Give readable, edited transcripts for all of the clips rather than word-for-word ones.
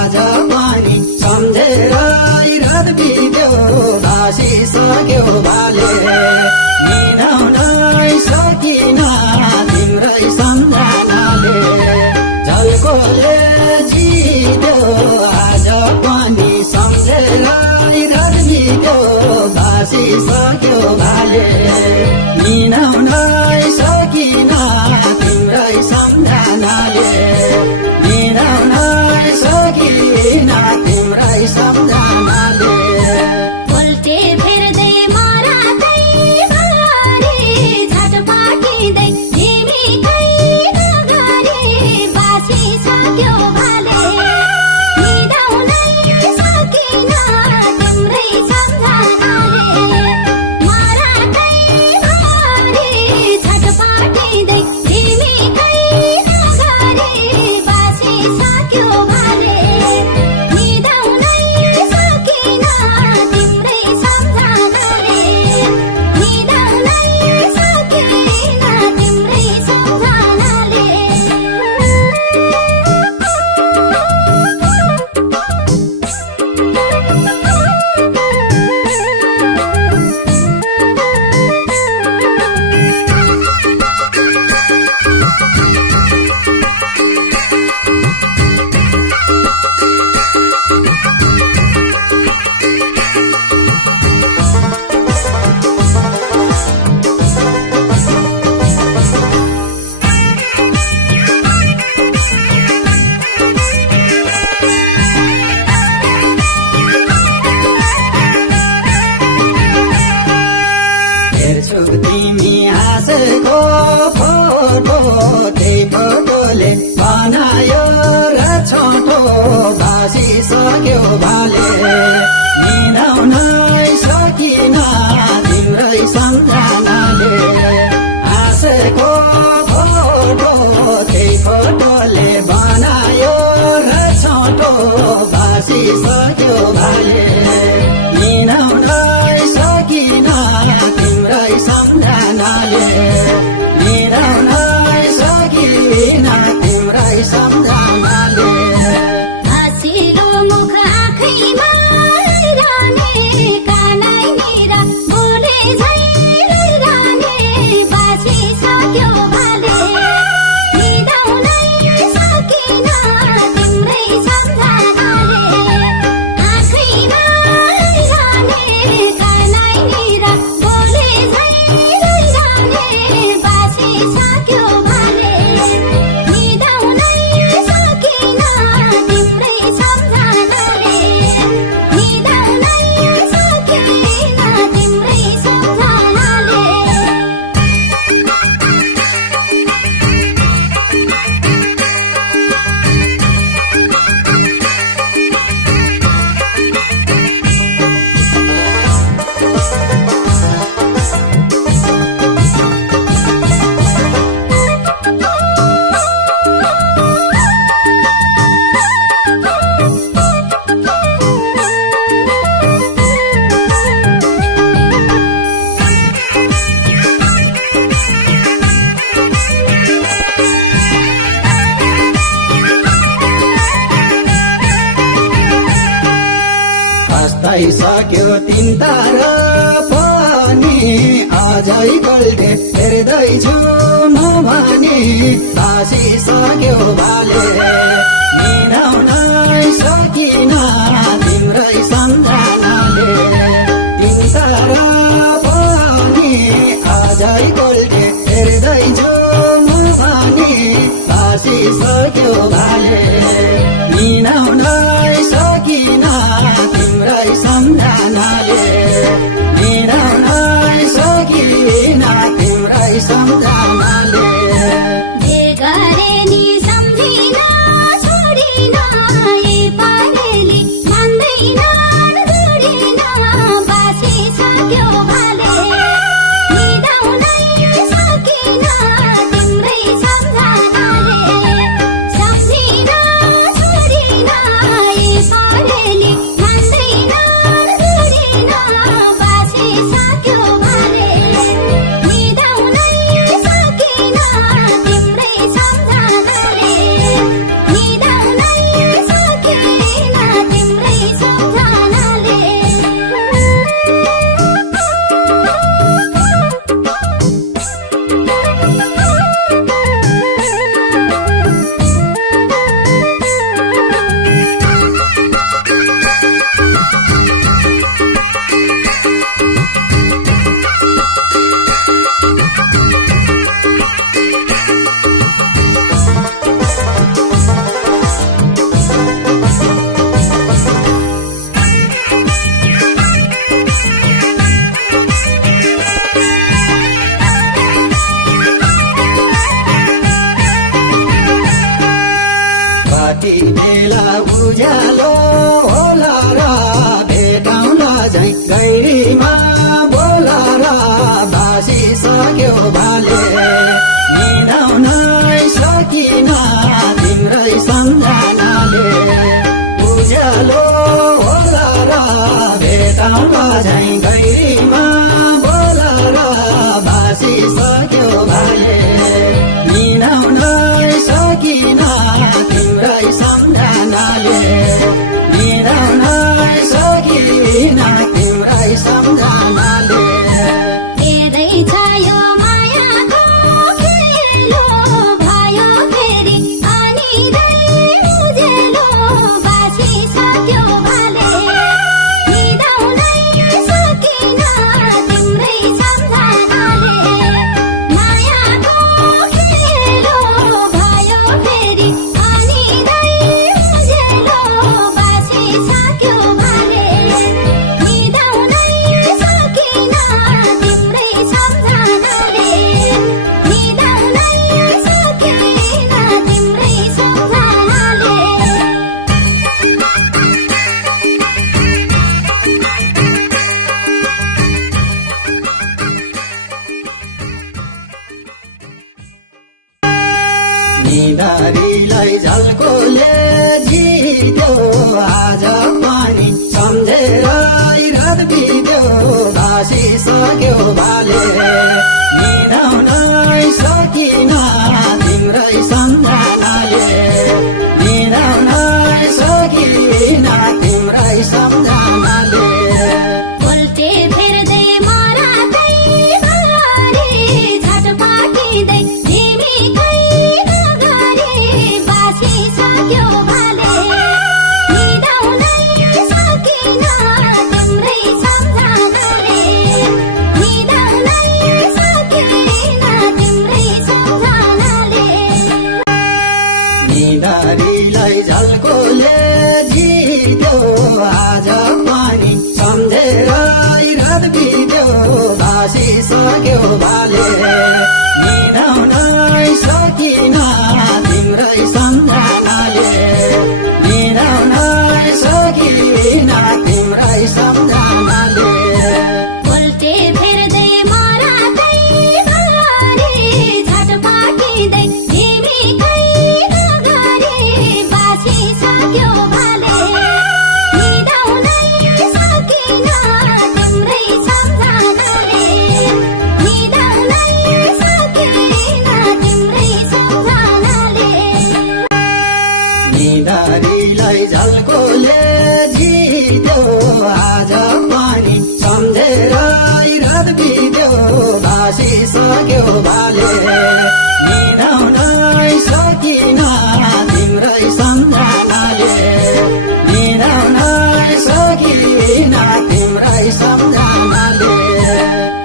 आज पनि सम्झेर रात बित्यो भासिसक्यो भाले मिलाउनै सकिन तिम्रै सम्झनाले झल्कोले जित्यो आज पनि सम्झेर रात बित्यो भासिसक्यो भाले मिलाउनै सकिन तिम्रै सम्झनाले मिलाउनै सकिन तिम्रै सम्झनाले उल्टे फिर्दै मरादै घरे झटपटिँदै तिमीकै नगरे बासिसक्यो भाले मिलाउनै सकिन तिम्रै सम्झनाले मरादै घरे झटपटिँदै तिमीकै नगरे बासिसक्यो भाले मिलाउनै सकिन तिम्रै सम्झनाले मिलाउनै सकिन तिम्रै सम्झनाले हेर्छु तिमी हाँसेको फोटो त्यही फोटोले बनायो र छोटो भासिसक्यो भाले मिलाउनै सकिन तिम्रै सम्झनाले हाँसेको फोटो त्यही फोटोले बनायो र छोटो भासिसक्यो भाले मिलाउनै सकिन तिम्रै सम्झनाले मिलाउनै सकिन तिम्रै सम्झनाले हँसिलो मुख आँखैमा रहने कानै मेरा बोले झै रहने बासिसक्यो भाले मिलाउनै सकिन तिम्रै सम्झनाले आँखैमा रहने कानै मेरा बोले झै रहने बासिसक्यो भाले मिलाउनै सकिन तिम्रै सम्झनाले मिलाउनै सकिन तिम्रै सम्झनाले सक्यो तिनतार पनि अझै कल्टे हेर्दैछु म भनी भासिसक्यो भाले मिलाउनै सकिन तिम्रै सम्झनाले तिनतार पनि अझै कल्टे हेर्दैछु म भनी भासिसक्यो भाले मिलाउनै सकिन तिम्रै सम्झनाले मिलाउनै सकिन तिम्रै सम्झनाले जे गरे नि सम्झिन छोडिन यी पानीले उज्यालो होला र भेटौँला झै गैरीमा बोला र बासिसक्यो भाले निदाउनै सकिन तिम्रै सम्झनाले उज्यालो होला र भेटौँला झै गैरीमा बोला र बासिसक्यो भाले निदाउनै सकिन तिम्रै सम्झनाले निदाउनै सकिन तिम्रै सम्झनाले हेर्दै छ यो मायाको खेलो भयो फेरि अनिदै उज्यालो बासिसक्यो भाले निदाउनै सकिन तिम्रै सम्झनाले मायाको खेलो भयो फेरि अनिदै उज्यालो बासिसक्यो भाले निदाउनै सकिन तिम्रै सम्झनाले निदाउनै सकिन तिम्रै सम्झनाले निधारीलाई झल्कोले जित्यो आज पनि सम्झेर रात बित्यो बासिसक्यो भाले निदाउनै सकिन तिम्रै सम्झनाले निदाउनै सकिन तिम्रै सम्झनाले बोल्टे फेर्दै मरातै भरे झटपटिँदै झिमिकै नगरे बासिसक्यो भाले निदाउनै सकिन तिम्रै सम्झनाले निदाउनै सकिन तिम्रै सम्झनाले निधारीलाई झल्कोले जित्यो आज पनि सम्झेर रात बित्यो बासिसक्यो भाले निदाउनै सकिन तिम्रै सम्झनाले निदाउनै सकिन तिम्रै सम्झनाले बोल्टे फेर्दै मरातै भरे झटपटिँदै झिमिकै नगरे बासिसक्यो भाले निदाउनै सकिन तिम्रै सम्झनाले निदाउनै सकिन तिम्रै सम्झनाले निधारीलाई झल्कोले जित्यो आज पनि सम्झेर रात बित्यो बासिसक्यो भाले निदाउनै सकिन तिम्रै सम्झनाले निदाउनै सकिन तिम्रै सम्झनाले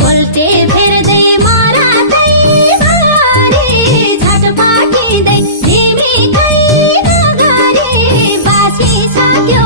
बोल्टे फेर्दै मरातै भरे झटपटिँदै झिमिकै नगरे बासिसक्यो